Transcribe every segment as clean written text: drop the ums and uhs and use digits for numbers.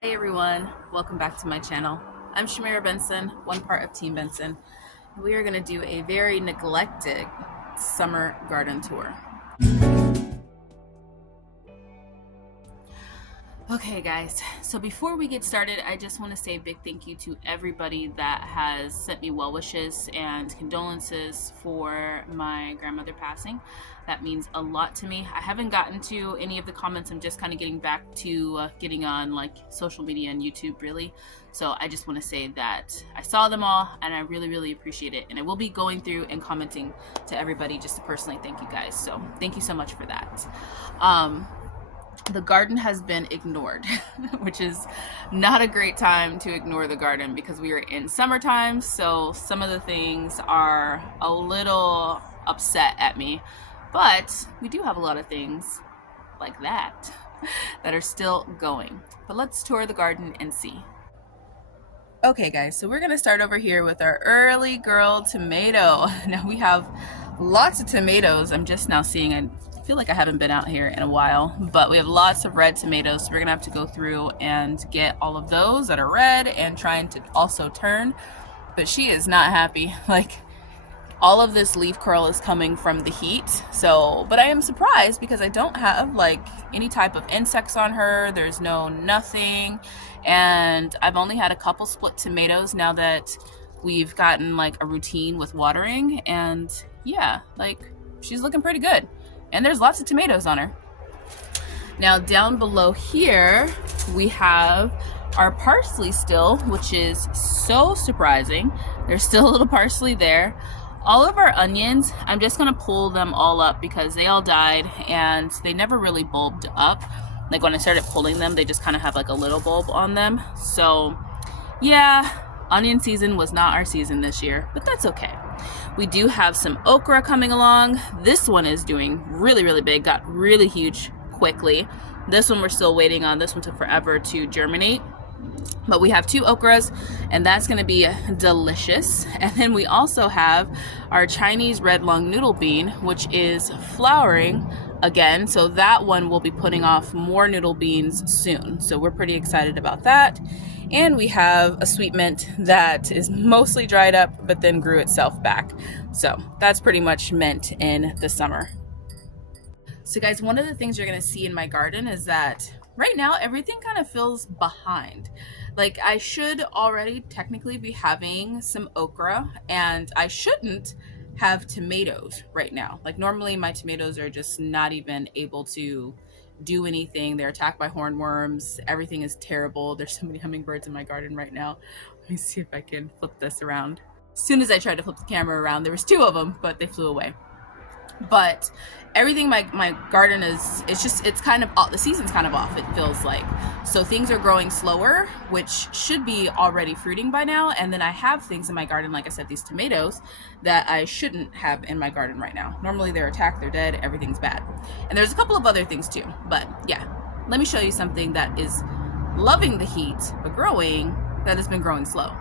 Hey everyone, welcome back to my channel. I'm Shamira Benson, one part of Team Benson. We are going to do a very neglected summer garden tour. Okay guys, so before we get started, I just want to say a big thank you to everybody that has sent me well wishes and condolences for my grandmother passing. That means a lot to me. I haven't gotten to any of the comments. I'm just kind of getting back to getting on like social media and YouTube really. So I just want to say that I saw them all and I really appreciate it. And I will be going through and commenting to everybody just to personally thank you guys. So thank you so much for that. The garden has been ignored, which is not a great time to ignore the garden because we are in summertime, so some of the things are a little upset at me, but we do have a lot of things like that that are still going. But let's tour the garden and see. Okay guys, so we're gonna start over here with our early girl tomato. Now we have lots of tomatoes. I'm just now seeing, I feel like I haven't been out here in a while, but we have lots of red tomatoes, so we're gonna have to go through and get all of those that are red and trying to also turn. But she is not happy. Like, all of this leaf curl is coming from the heat. So, but I am surprised because I don't have like any type of insects on her. There's nothing. And I've only had a couple split tomatoes now that we've gotten like a routine with watering. And yeah, like she's looking pretty good. And there's lots of tomatoes on her. Now down below here, we have our parsley still, which is so surprising. There's still a little parsley there. All of our onions, I'm just gonna pull them all up because they all died and they never really bulbed up. Like when I started pulling them, they just kind of have like a little bulb on them. So yeah, onion season was not our season this year, but that's okay. We do have some okra coming along. This one is doing really big, got really huge quickly. This one we're still waiting on. This one took forever to germinate. But we have 2 okras and that's going to be delicious. And then we also have our Chinese red long noodle bean, which is flowering again. So that one will be putting off more noodle beans soon. So we're pretty excited about that. And we have a sweet mint that is mostly dried up, but then grew itself back. So that's pretty much mint in the summer. So guys, one of the things you're going to see in my garden is that right now everything kind of feels behind. Like I should already technically be having some okra and I shouldn't have tomatoes right now. Like normally my tomatoes are just not even able to do anything. They're attacked by hornworms. Everything is terrible. There's so many hummingbirds in my garden right now. Let me see if I can flip this around. As soon as I tried to flip the camera around, there was 2 of them, but they flew away. But everything, my garden it's kind of off. The season's kind of off, it feels like. So things are growing slower, which should be already fruiting by now. And then I have things in my garden, like I said, these tomatoes that I shouldn't have in my garden right now. Normally they're attacked, they're dead, everything's bad. And there's a couple of other things too, but yeah, let me show you something that is loving the heat, but growing, that has been growing slow.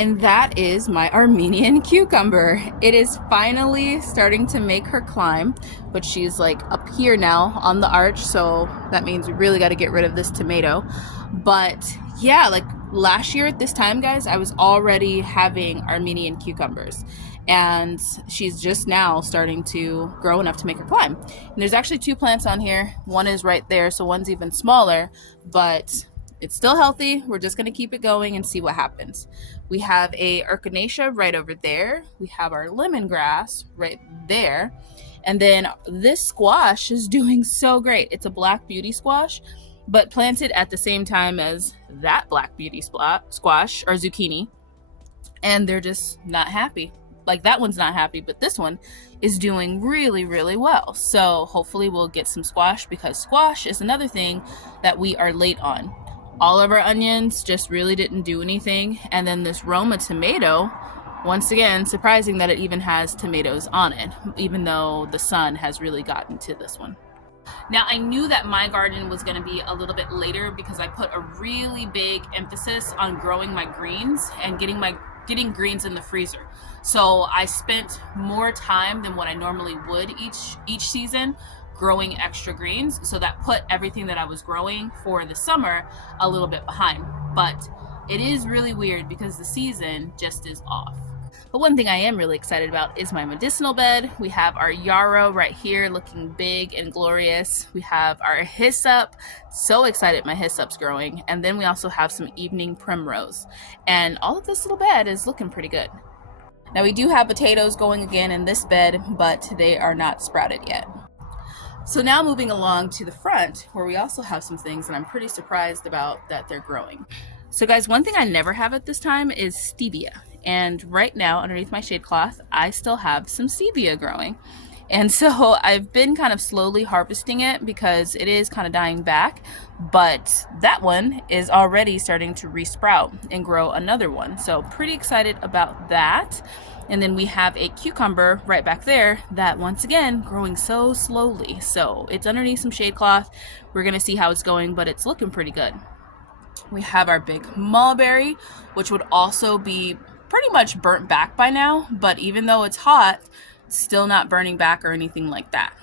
And that is my Armenian cucumber. It is finally starting to make her climb, but she's like up here now on the arch, so that means we really got to get rid of this tomato. But yeah, like last year at this time, guys, I was already having Armenian cucumbers, and she's just now starting to grow enough to make her climb. And there's actually 2 plants on here. One is right there, so one's even smaller, but it's still healthy. We're just going to keep it going and see what happens. We have a echinacea right over there. We have our lemongrass right there. And then this squash is doing so great. It's a black beauty squash, but planted at the same time as that black beauty squash or zucchini. And they're just not happy. Like that one's not happy, but this one is doing really well. So hopefully we'll get some squash, because squash is another thing that we are late on. All of our onions just really didn't do anything. And then this Roma tomato, once again, surprising that it even has tomatoes on it, even though the sun has really gotten to this one. Now, I knew that my garden was going to be a little bit later because I put a really big emphasis on growing my greens and getting greens in the freezer. So I spent more time than what I normally would each season growing extra greens. So that put everything that I was growing for the summer a little bit behind. But it is really weird because the season just is off. But one thing I am really excited about is my medicinal bed. We have our yarrow right here looking big and glorious. We have our hyssop. So excited my hyssop's growing. And then we also have some evening primrose. And all of this little bed is looking pretty good. Now we do have potatoes going again in this bed, but they are not sprouted yet. So now moving along to the front, where we also have some things that I'm pretty surprised about that they're growing. So guys, one thing I never have at this time is stevia. And right now, underneath my shade cloth, I still have some stevia growing. And so I've been kind of slowly harvesting it because it is kind of dying back. But that one is already starting to resprout and grow another one. So pretty excited about that. And then we have a cucumber right back there that once again growing so slowly. So it's underneath some shade cloth. We're going to see how it's going, but it's looking pretty good. We have our big mulberry, which would also be pretty much burnt back by now, but even though it's hot, it's still not burning back or anything like that.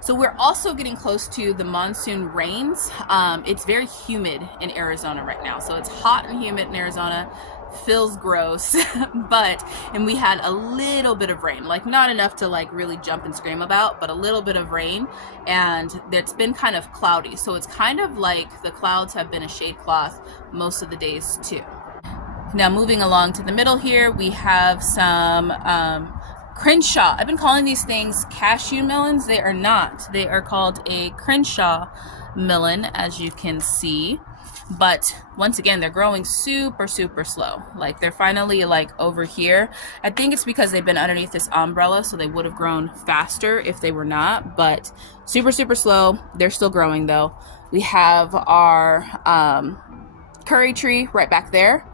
So we're also getting close to the monsoon rains. It's very humid in Arizona right now. So it's hot and humid in Arizona, feels gross, and we had a little bit of rain, like not enough to like really jump and scream about, but a little bit of rain, and it's been kind of cloudy. So it's kind of like the clouds have been a shade cloth most of the days too. Now moving along to the middle here, we have some Crenshaw. I've been calling these things cashew melons. They are not. They are called a Crenshaw melon, as you can see. But once again, they're growing super slow. Like they're finally like over here. I think it's because they've been underneath this umbrella, so they would have grown faster if they were not. But super slow. They're still growing though. We have our curry tree right back there.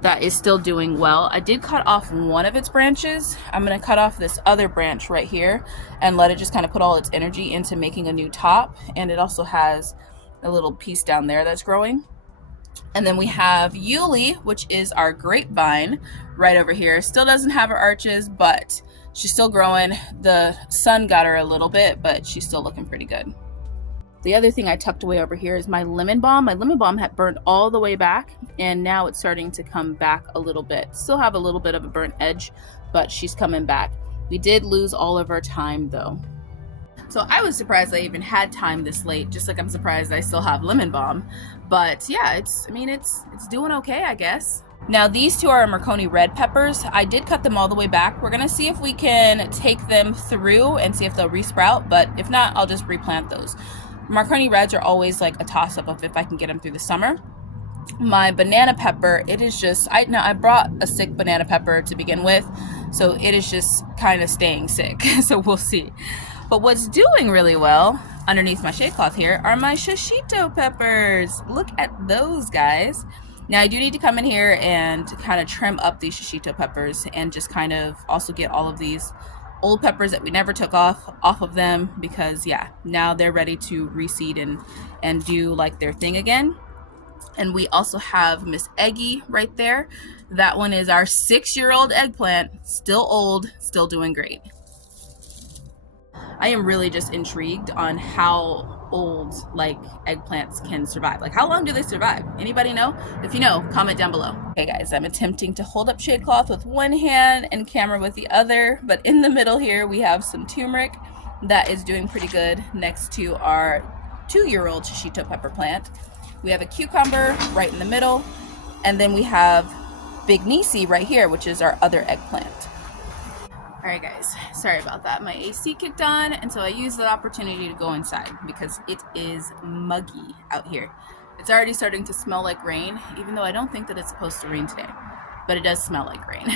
That is still doing well. I did cut off one of its branches. I'm gonna cut off this other branch right here and let it just kind of put all its energy into making a new top. And it also has a little piece down there that's growing. And then we have Yuli, which is our grapevine right over here. Still doesn't have her arches, but she's still growing. The sun got her a little bit, but she's still looking pretty good. The other thing I tucked away over here is my lemon balm. My lemon balm had burnt all the way back, and now it's starting to come back a little bit. Still have a little bit of a burnt edge, but she's coming back. We did lose all of our thyme though. So I was surprised I even had thyme this late, just like I'm surprised I still have lemon balm. But yeah, it's doing okay, I guess. Now these two are Marconi red peppers. I did cut them all the way back. We're gonna see if we can take them through and see if they'll resprout, but if not, I'll just replant those. Marconi reds are always like a toss-up of if I can get them through the summer. My banana pepper, it is just, I brought a sick banana pepper to begin with, so it is just kind of staying sick. So we'll see. But what's doing really well underneath my shade cloth here are my shishito peppers. Look at those guys. Now I do need to come in here and kind of trim up these shishito peppers and just kind of also get all of these old peppers that we never took off of them, because yeah, now they're ready to reseed and do like their thing again. And we also have Miss Eggy right there. That one is our 6-year-old eggplant, still old, still doing great. I am really just intrigued on how old like eggplants can survive. Like how long do they survive? Anybody know? If you know, comment down below. Okay guys, I'm attempting to hold up shade cloth with one hand and camera with the other, but in the middle here we have some turmeric that is doing pretty good next to our 2-year-old shishito pepper plant. We have a cucumber right in the middle, and then we have Big Nisi right here, which is our other eggplant. All right guys, sorry about that. My AC kicked on, and so I used the opportunity to go inside because it is muggy out here. It's already starting to smell like rain, even though I don't think that it's supposed to rain today, but it does smell like rain.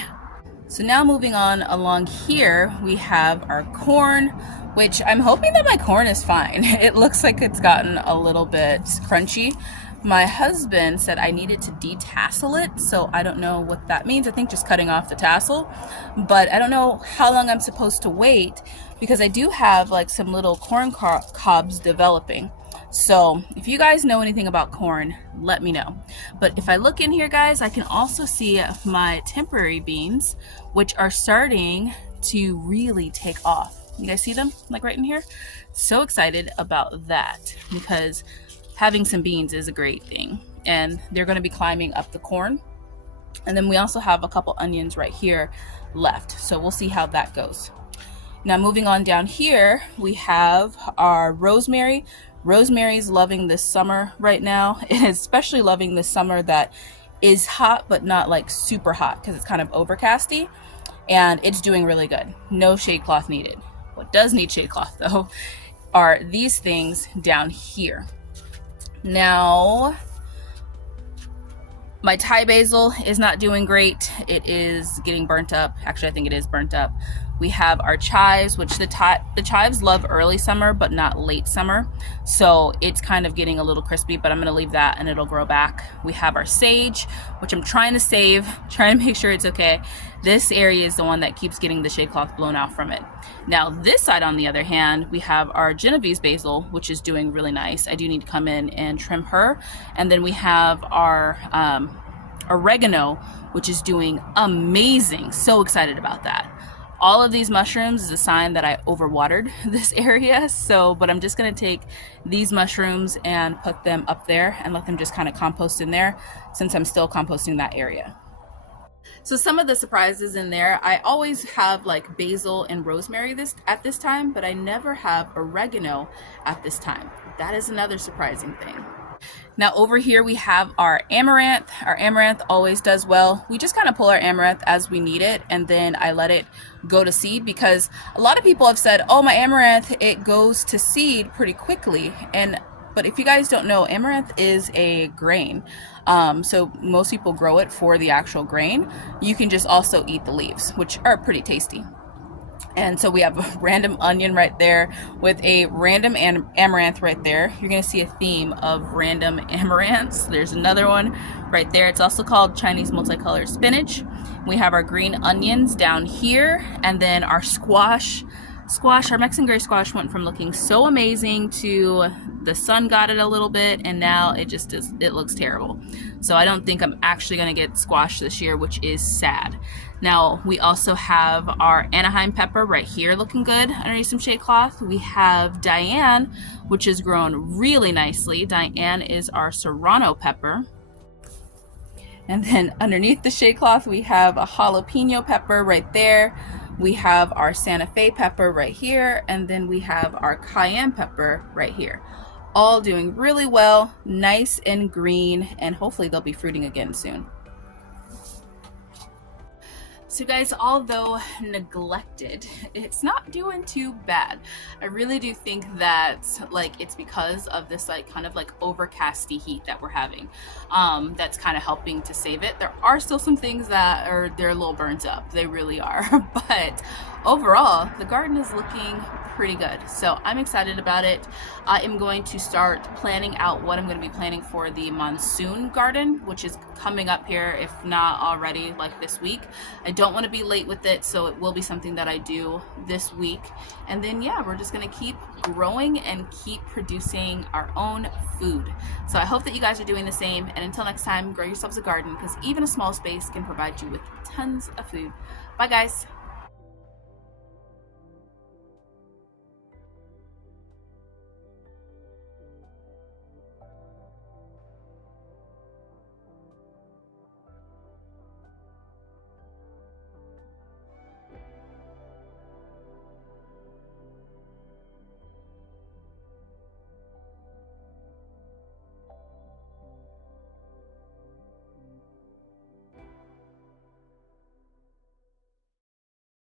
So now moving on along here, we have our corn, which I'm hoping that my corn is fine. It looks like it's gotten a little bit crunchy. My husband said I needed to detassel it, so I don't know what that means. I think just cutting off the tassel, but I don't know how long I'm supposed to wait because I do have like some little corn cobs developing. So if you guys know anything about corn, let me know. But if I look in here guys, I can also see my temporary beans, which are starting to really take off. You guys see them like right in here? So excited about that because having some beans is a great thing. And they're going to be climbing up the corn. And then we also have a couple onions right here left. So we'll see how that goes. Now moving on down here, we have our rosemary. Rosemary's loving this summer right now. It is especially loving this summer that is hot, but not like super hot because it's kind of overcasty. And it's doing really good. No shade cloth needed. What does need shade cloth though are these things down here. Now, my Thai basil is not doing great. It is getting burnt up. Actually, I think it is burnt up. We have our chives, which the chives love early summer, but not late summer. So it's kind of getting a little crispy, but I'm gonna leave that and it'll grow back. We have our sage, which I'm trying to save, trying to make sure it's okay. This area is the one that keeps getting the shade cloth blown out from it. Now this side, on the other hand, we have our Genovese basil, which is doing really nice. I do need to come in and trim her. And then we have our oregano, which is doing amazing. So excited about that. All of these mushrooms is a sign that I overwatered this area. But I'm just gonna take these mushrooms and put them up there and let them just kind of compost in there since I'm still composting that area. So some of the surprises in there, I always have like basil and rosemary at this time, but I never have oregano at this time. That is another surprising thing. Now over here we have our amaranth. Our amaranth always does well. We just kind of pull our amaranth as we need it, and then I let it go to seed because a lot of people have said, oh, my amaranth, it goes to seed pretty quickly. But if you guys don't know, amaranth is a grain. So most people grow it for the actual grain. You can just also eat the leaves, which are pretty tasty. And so we have a random onion right there with a random amaranth right there. You're going to see a theme of random amaranths. There's another one right there. It's also called Chinese multicolored spinach. We have our green onions down here, and then our squash. Our Mexican gray squash went from looking so amazing to the sun got it a little bit, and now it looks terrible. So I don't think I'm actually going to get squash this year, which is sad. Now we also have our Anaheim pepper right here looking good underneath some shade cloth. We have Diane, which has grown really nicely. Diane is our serrano pepper. And then underneath the shade cloth, we have a jalapeno pepper right there. We have our Santa Fe pepper right here, and then we have our cayenne pepper right here. All doing really well, nice and green, and hopefully they'll be fruiting again soon. So guys, although neglected, it's not doing too bad. I really do think that it's because of this kind of overcasty heat that we're having. That's kind of helping to save it. There are still some things that they're a little burnt up. They really are. But overall, the garden is looking pretty good. So I'm excited about it. I am going to start planning out what I'm going to be planning for the monsoon garden, which is coming up here, if not already, this week. I don't want to be late with it, so it will be something that I do this week. And then yeah, we're just going to keep growing and keep producing our own food. So I hope that you guys are doing the same, and until next time, grow yourselves a garden, because even a small space can provide you with tons of food. Bye guys.